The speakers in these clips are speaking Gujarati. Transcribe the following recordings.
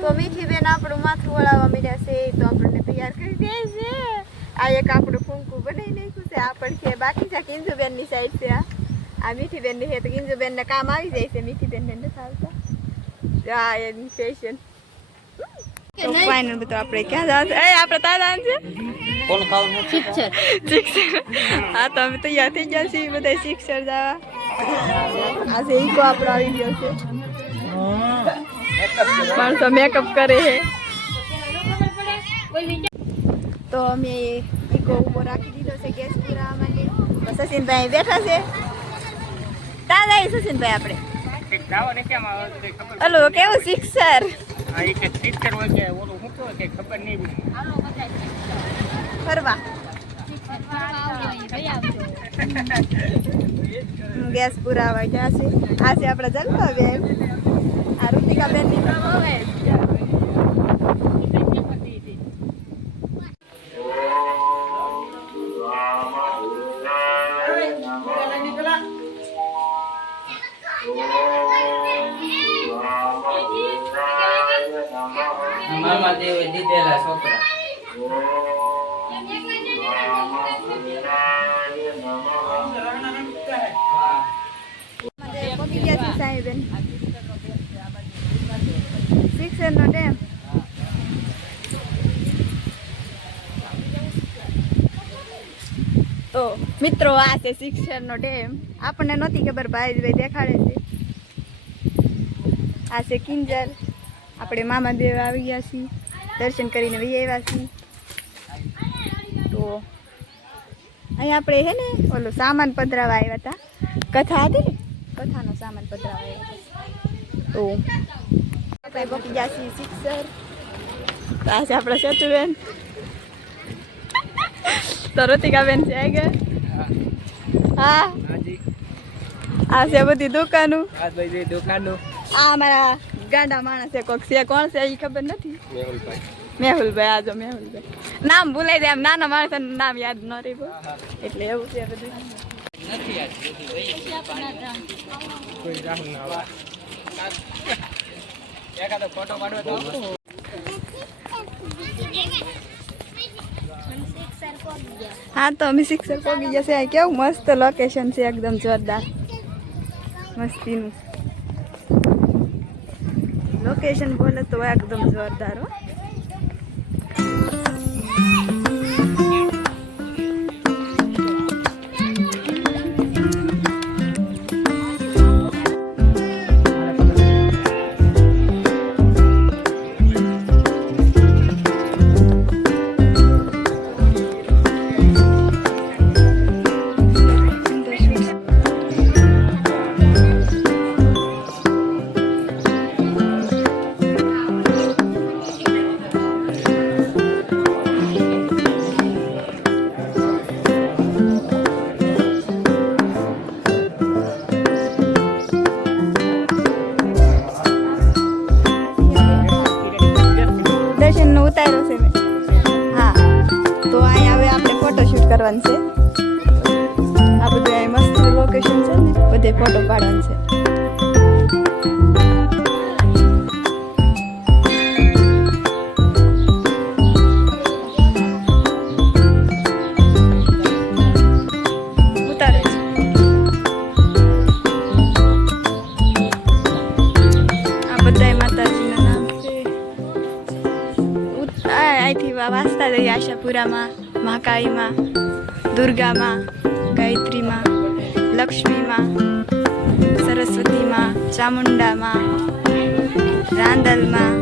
તો મીઠી બેન આપણું માથું વળાવવા મળ્યા છે તો આપણને તૈયાર કરી દે છે. આ એક આપણું કુંકુ બનાવી નાખ્યું છે. આ પણ છે બાકી છે કિંજુબેન ની સાઈડ છે. આ મીઠી બેન ની છે તો કિંજુબેન ને કામ આવી જાય છે. મીઠી બેન ને નથી આવતા. આ એની ફેશન. તો ફાઇનલ બધું આપણે ક્યાં જવાનું છે? આપણે તાજા છે કોણ ખાવાનું શિક્ષર. હા તો અમે તૈયાર થઈ ગયા છીએ બધા શિક્ષર જવા. આજે ઈકો આપણો આવી ગયો છે. માણસો મેકઅપ કરે છે તો અમે ઈકો ઉભો રાખી દીધો છે ગેસ પૂરા માટે. તો સચિનભાઈ બેઠા છે. ત્યાં જાય સચિનભાઈ આપણે હલો કેવું શિક્ષર ફરવા ગેસ પુરાવા જશે. આ છે આપણા જલપા બેન. આ ઋતિકા બેન ની મામા દેવે દીધેલા છોકરા પહોંચી ગયા છે સાહેબેન. શિક્ષણ નો ડેમ. તો મિત્રો આ છે શિક્ષણ નો ડેમ. આપણને નહોતી ખબર ભાઈ દેખાડે છે. આ છે કિંજલ. આપણે મામા દેવ આવી ગયા છીએ. દર્શન કરીને વહી આવ્યા છીએ. તો અહીંયા આપણે હે ને ઓલો સામાન પધરાવા આવ્યા હતા. કથા હતી ને કથાનો સામાન પધરાવા આવ્યા તો આપણે પહોંચી ગયા છીએ શિક્ષર. તો આ છે આપણા સચુબેન. તો ઋતિકાબેન છે આગળ. હા આ છે બધી દુકાનો. આ અમારા ગાંડા માણસ છે કોક છે. કોણ છે એ ખબર નથી. મેહુલભાઈ. આજો મેહુલભાઈ. નામ ભૂલાઈ જાય એમ નાના માણસ નામ યાદ ન રહ્યું એટલે એવું છે બધું. હા તો અમે શિક્ષર પહોંચી જશે. કેવું મસ્ત લોકેશન છે એકદમ જોરદાર મસ્તીનું લોકેશન બોલે તો એકદમ જોરદાર હો. ઉતાર્યો છે મેં. હા તો અહીંયા હવે આપણે ફોટોશૂટ કરવાનું છે. આ બધું અહીં મસ્ત લોકેશન છે ને બધે ફોટો પાડવાનું છે. ઉતારે છે. આ બધા માતાજીના નામ છે. અહીંથી વાંચતા જઈએ આશાપુરામાં, મહાકાળીમાં, દુર્ગામાં, ગાયત્રીમાં, લક્ષ્મીમાં, સરસ્વતીમાં, ચામુંડામાં, રાંદલમાં,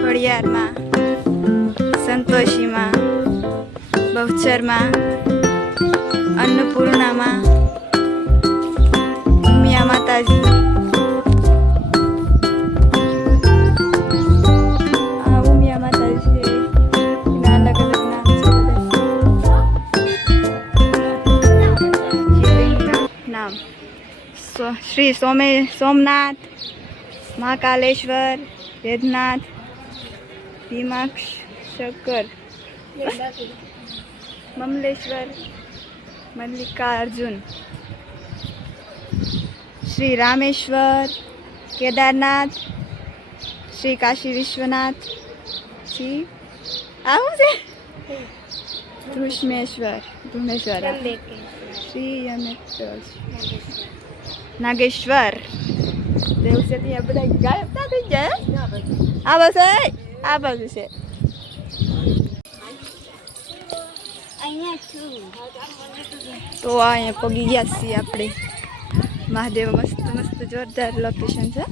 ખોડિયારમાં, સંતોષીમાં, બહુચરમાં, અન્નપૂર્ણામાં, ઉમિયા માતાજી, શ્રી સોમનાથ, મહાકાલેશ્વર, વેદનાથ, ભીમાશંકર, મમલેશ્વર, મલ્લિકાર્જુન, શ્રી રામેશ્વર, કેદારનાથ, શ્રી કાશી વિશ્વનાથ શ્રી આવું છે ધૃષ્મેશ્વર શ્રી નાગેશ્વર દેવ છે ત્યાં બધા ગાયબ ના થઈ જાય આ બસ આ બાજુ છે તો અહીંયા પગી ગયા છીએ આપણે મહાદેવ મસ્ત મસ્ત જોરદાર લોકેશન છે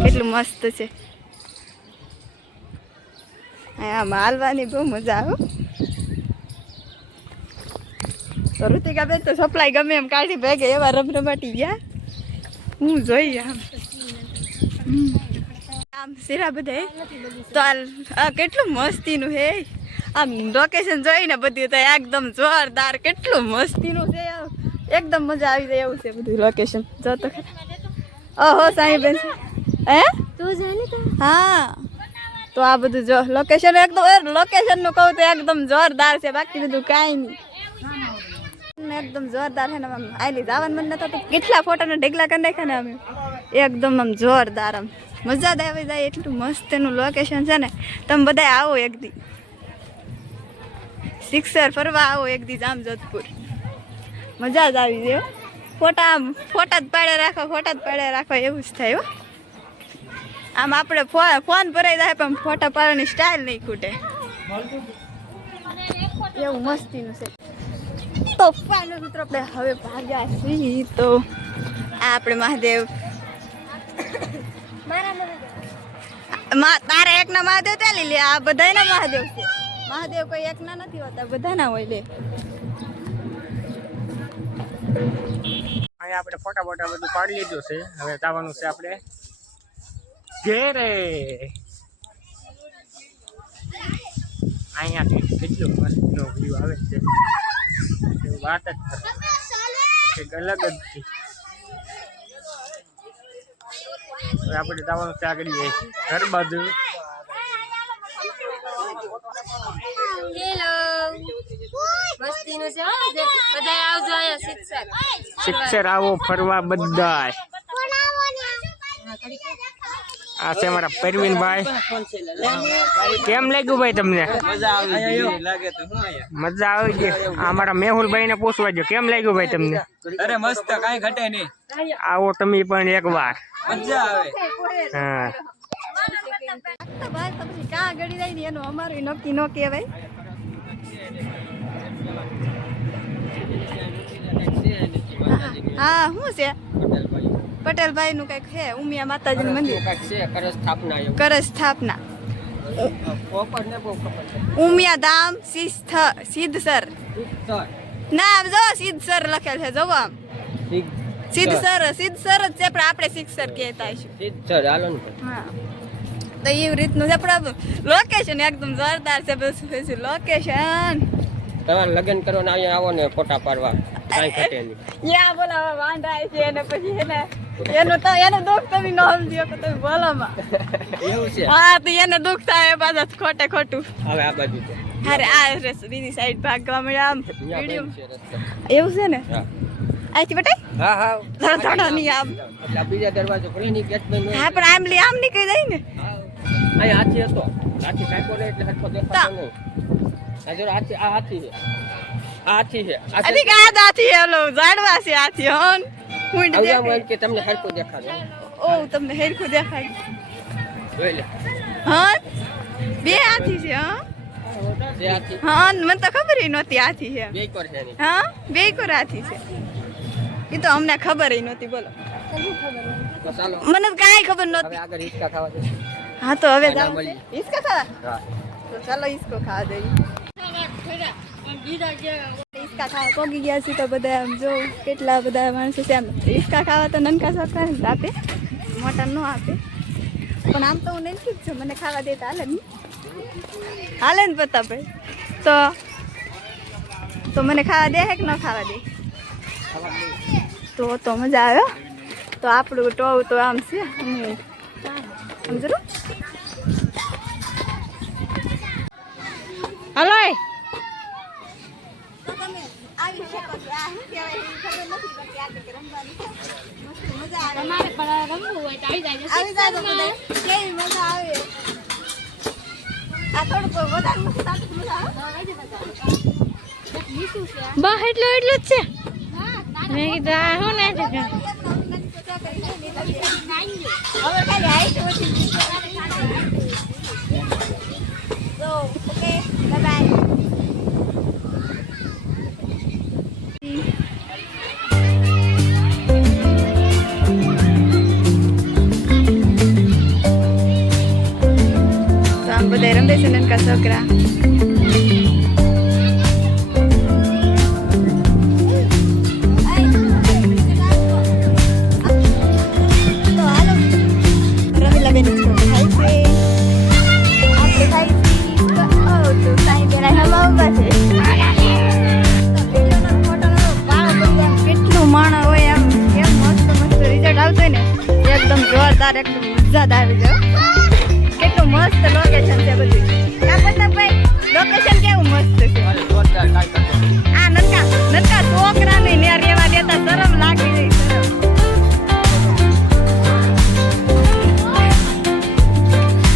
કેટલું મસ્ત છે આમાં હાલવાની બહુ મજા આવે તો ઋતિકા બેન તો સપ્લાય ગમે એમ કાઢી ભેગે એવા રમરમાટી ગયા હું જોઈ આમ સિરા બધા તો આ કેટલું મસ્તીનું હે આમ લોકેશન જોઈને બધું તો એકદમ જોરદાર કેટલું મસ્તીનું છે એકદમ મજા આવી જાય એવું છે બધું લોકેશન જો તો ઓહો સાંઈ બેન હે તું જાને હા તો આ બધું જો લોકેશન એકદમ લોકેશન નું કહું તો એકદમ જોરદાર છે બાકી બધું કાંઈ નહીં એકદમ જોરદાર છે ને આમ આયલી જવાનું મન નતો તો કેટલા ફોટાના ઢેગલા કરી નાખ્યા ને અમે એકદમ આમ જોરદાર આમ મજા જ આવી જાય એટલું મસ્ત એનું લોકેશન છે ને તમે બધા આવો એક દી સિક્સર ફરવા આવો એક દી જામ જોધપુર મજા જ આવી જાય ફોટા જ પાડે રાખો એવું જ થાય હો આમ આપણે ફોન ભરાઈ જાય પણ ફોટા પાડવાની સ્ટાઇલ નહીં ખૂટે એવું મસ્તીનું છે તો ફાઇનલ મિત્રો આપણે હવે ભાગ્યા છીએ તો આ આપણે મહાદેવ તારે એકના મહાદેવ ચાલી લે આ બધાના મહાદેવ છે મહાદેવ કોઈ એકના નથી હોતા બધાના હોય લે અહીંયા આપણે ફોટા બધું પાડી લીધું છે હવે જવાનું છે આપણે ઘેરે અહીંયા કેટલું મસ્ત નો વ્યૂ આવે છે વાત જ કંઈક અલગ જ છે હવે આપણે જવાનું છે આગળ ઘર બાજુ શિક્ષર આવો ફરવા બધા આ છે મારા પરવીનભાઈ કેમ લાગ્યું ભાઈ તમને મજા આવી ગઈ અમારા મેહુલભાઈ ને પૂછવા જો કેમ લાગ્યું ભાઈ તમને અરે મસ્ત કાંઈ ઘટે નહીં આવો તમે પણ એક વાર મજા આવે હા ક્યાં ગળી જાય ને એનું અમારું નક્કી ન કહેવાય હા શું છે પટેલભાઈ નું કઈક છે ઉમિયા માતાજી મંદિર કર સ્થાપના ઉમિયા ધામ સિદ્ધસર નામ જો સિદ્ધસર લખેલ છે જોવો આમ સિદ્ધસર જ છે પણ આપણે સિદ્ધસર કહેતા હશું હા તો એવી રીતનું છે પણ લોકેશન એકદમ જોરદાર છે બધું લોકેશન તમારે લગ્ન કરવાના અહીંયા આવો ને ફોટા પાડવા કાંઈ ઘટે નહીં યા બોલાવા વાંઢાય છે અને પછી એને એનું દુઃખ તમે ન સમજ્યો કે તમે બોલામાં એવું છે હા તો એને દુઃખ થાય પાછા ખોટે ખોટું હવે આ બાજુ છે અરે આ બીજી સાઈડ ભાગવા મળ્યા આમ વિડીયો એવું છે ને અહીંથી બટાઈ હા હા થોડો નહીં આમ એટલે બીજા દરવાજો ખોલી ની ગેટ બંધ હા પણ આમ નીકળી જાય ને અહીંયા હાથી હતો હાથી કાપ્યો ને એટલે હટકો દેખાતો નહીં આ હાથી છે આ હાથી છે અધિક આ હાથી ઓલો ઝાડવા છે હાથી હોન હું આવજામાં કે તમને હરકો દેખાડો ઓ તમને હેરખું દેખાડ જોઈ લે હા બે હાથી છે હા જે હાથી હા મને તો ખબર ય નહોતી હાથી છે બે કોર છે ની હા બે કોર હાથી છે એ તો અમને ખબર ય નહોતી બોલો તો ચાલો મને કાંઈ ખબર હવે નહોતી આગળ હિચકા ખાવા દે હા તો હવે ના જાવ મળી. ઈસકા ખાવા હા તો ચાલો ઈસકો ખાવા દઈએ ઈસકા ખાવા પોગી ગયા છે તો બધા આમ જો કેટલા બધા માણસો છે આમ ઈસકા ખાવા તો નનકા સરકાર જ આપે મોટા ન આપે પણ આમ તો હું નથી જ છું મને ખાવા દેતા હાલે ને પતાભાઈ તો તો મને ખાવા દે કે ન ખાવા દે? તો મજા આવે હો. તો આપણું ટોવ તો આમ છે સમજો. હલો તમારે પણ રમવું હોય તો આવી જાય કેવી મજા આવે. આ થોડું વધારે મજા આવે. બસ એટલું જ છે. મેં કીધું આ શું ના છે હવે ખાલી હાઈટ ઓછી. So, okay, bye bye. તો આમ બધા રમે છે નાના છોકરા. એકદમ જોરદાર, એકદમ મજાદાર આવી જાવ. કેટલું મસ્ત લોકેશન છે બધું. આ પ્રતાપભાઈ લોકેશન કેવું મસ્ત છે. આ નનકા છોકરાને ને રેવા દેતા શરમ લાગી જાય.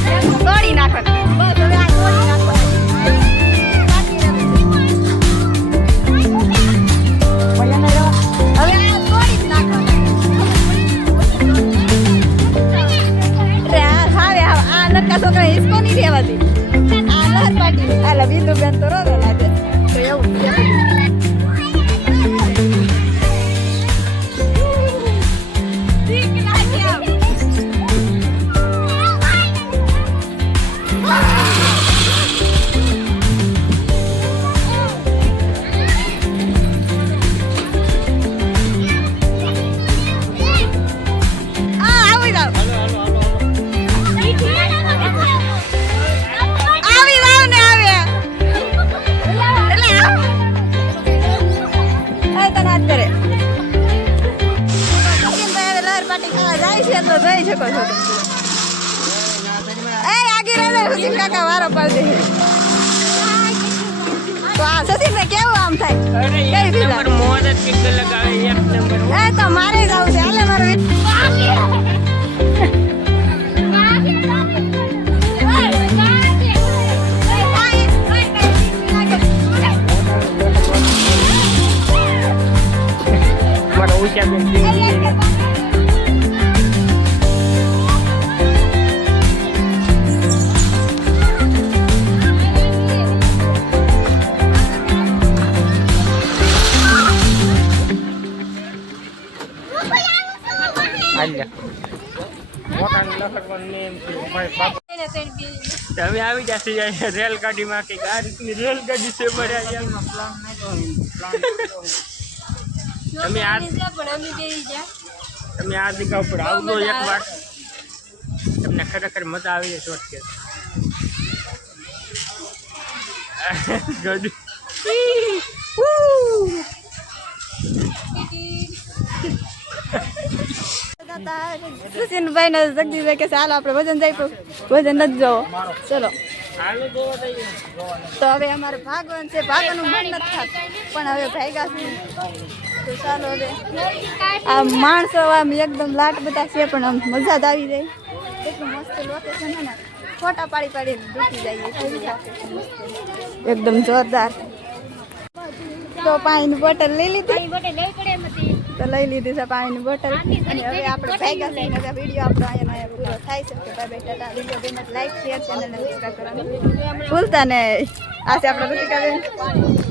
શરમ તોડી નાખો. બસ હવે આ તોડી નાખો. હવે આ તોડી જ નાખો. છોકરા હિસ્કો નહીં રહેવાતી. આ લહર પાટી આ બીજું બેન તો રોવે લાગે તો એવું છે. તો જઈ શકો છો. આગી રહે સચિન કાકા વારો પાડી દે. તો આ સચિન ને કેવું આમ થાય? તો મારે જ આવું છે. હાલે મારો તમે આવી જશે રેલગાડીમાં કે આ રીતની રેલગાડી છે તમે આ જગ્યા ઉપર આવજો એક વાર. તમને ખરેખર મજા આવી જાય. શોર્ટ ગાડી સુશીનભાઈ ને જગદીશભાઈ કે ચાલો આપણે વજન જાય વજન નથી જવો. ચલો તો હવે અમારે ભાગવાનું છે. ભાગવાનું મન નથી થતું પણ હવે ભાગ્યા છે. તો ચાલો હવે આ માણસો આમ એકદમ લાટ બધા છે પણ આમ મજા જ આવી જાય. એટલું મસ્ત લોકેશન છે ને. ફોટા પાડી પાડી દૂકી જઈએ. એકદમ જોરદાર. તો પાણીની બોટલ લઈ લીધી. તો લઈ લીધી છે પાણીની બોટલ. અને હવે આપણે ભાગ્યા છે. હવે વિડીયો આપણો અહીંયા પૂરો થાય છે. Bye bye Tata. વિડીયો ગમે લાઈક શેર ચેનલને સબસ્ક્રાઈબ કરવાનું ભૂલતા નહીં. આ છે આપણા ઋતિકાબેન.